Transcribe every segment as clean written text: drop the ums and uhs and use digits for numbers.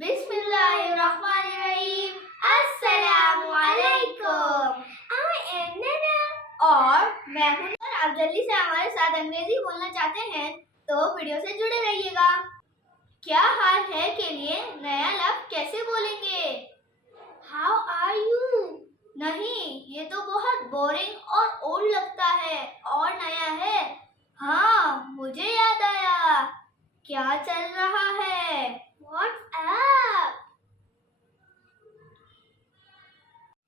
बिस्मिल्लाहिर्रहमानिर्रहीम। अस्सलामु अलैकुम। I am Nana और मैं हूँ। आप जल्दी से हमारे साथ अंग्रेजी बोलना चाहते हैं तो वीडियो से जुड़े रहिएगा। क्या हाल है के लिए नया लफ्ज कैसे बोलेंगे? How are you? नहीं, ये तो बहुत बोरिंग और ओल्ड लगता है और नया है। हाँ, मुझे याद आया। क्या चल रहा है? What's up?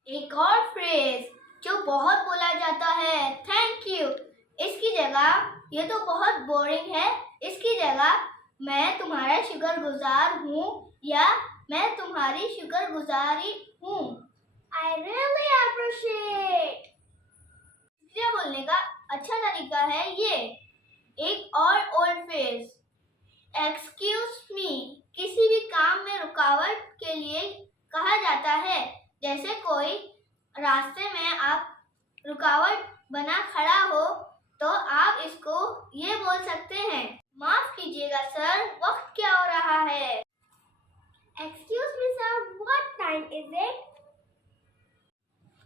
एक और फ्रेज जो बहुत बोला जाता है, थैंक यू। इसकी जगह ये तो बहुत बोरिंग है, इसकी जगह मैं तुम्हारा शुक्रगुजार हूँ या मैं तुम्हारी शुक्रगुजारी हूँ। I really appreciate. ये बोलने का अच्छा तरीका है ये। एक और ओल्ड फ्रेज, एक्सक्यूज मी, किसी भी काम में रुकावट के लिए कहा जाता है। जैसे कोई रास्ते में आप रुकावट बना खड़ा हो तो आप इसको ये बोल सकते हैं, माफ कीजिएगा सर, वक्त क्या हो रहा है? Excuse me sir, what time is it?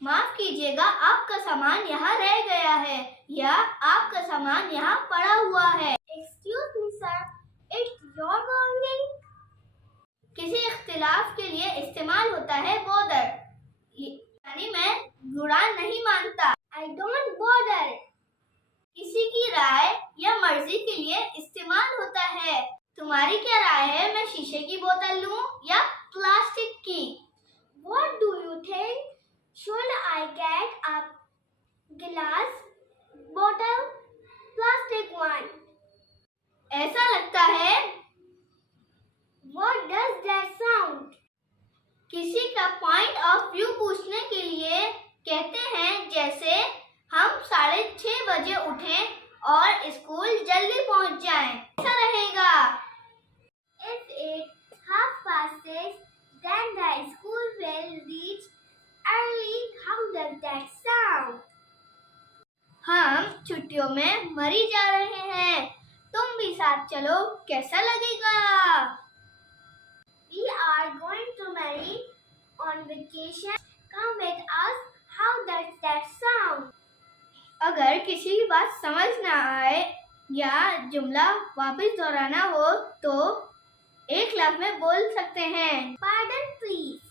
माफ कीजिएगा, आपका सामान यहाँ रह गया है या आपका सामान यहाँ पड़ा हुआ है। Excuse me sir, it's your belonging। किसी इख्तिलाफ के लिए इस्तेमाल होता है बॉदर, यानी मैं बुरा नहीं मानता। I don't bother। किसी की राय या मर्जी के लिए इस्तेमाल होता है। तुम्हारी क्या राय है, मैं शीशे की बोतल लूं या प्लास्टिक की? What do you think? Should I get a glass bottle, plastic one? ऐसा लगता है। What does that sound? किसी का पॉइंट ऑफ व्यू पूछने के लिए कहते हैं, जैसे हम 6:30 बजे उठें और स्कूल जल्दी पहुंच जाएं। ऐसा रहेगा, If it's 6:30, then the school will reach early. How does that sound? हम छुट्टियों में मरी जा रहे हैं, तुम भी साथ चलो, कैसा लगेगा? We are going to marry on vacation. Come with us. How does that sound? अगर किसी की बात समझ ना आए या जुमला वापस दोहराना हो तो एक लफ्ज में बोल सकते हैं, Pardon please।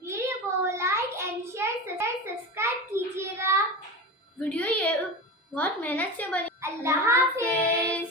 वीडियो को लाइक एंड शेयर सब्सक्राइब कीजिएगा। वीडियो ये बहुत मेहनत से बनी। अल्लाह हाफिज।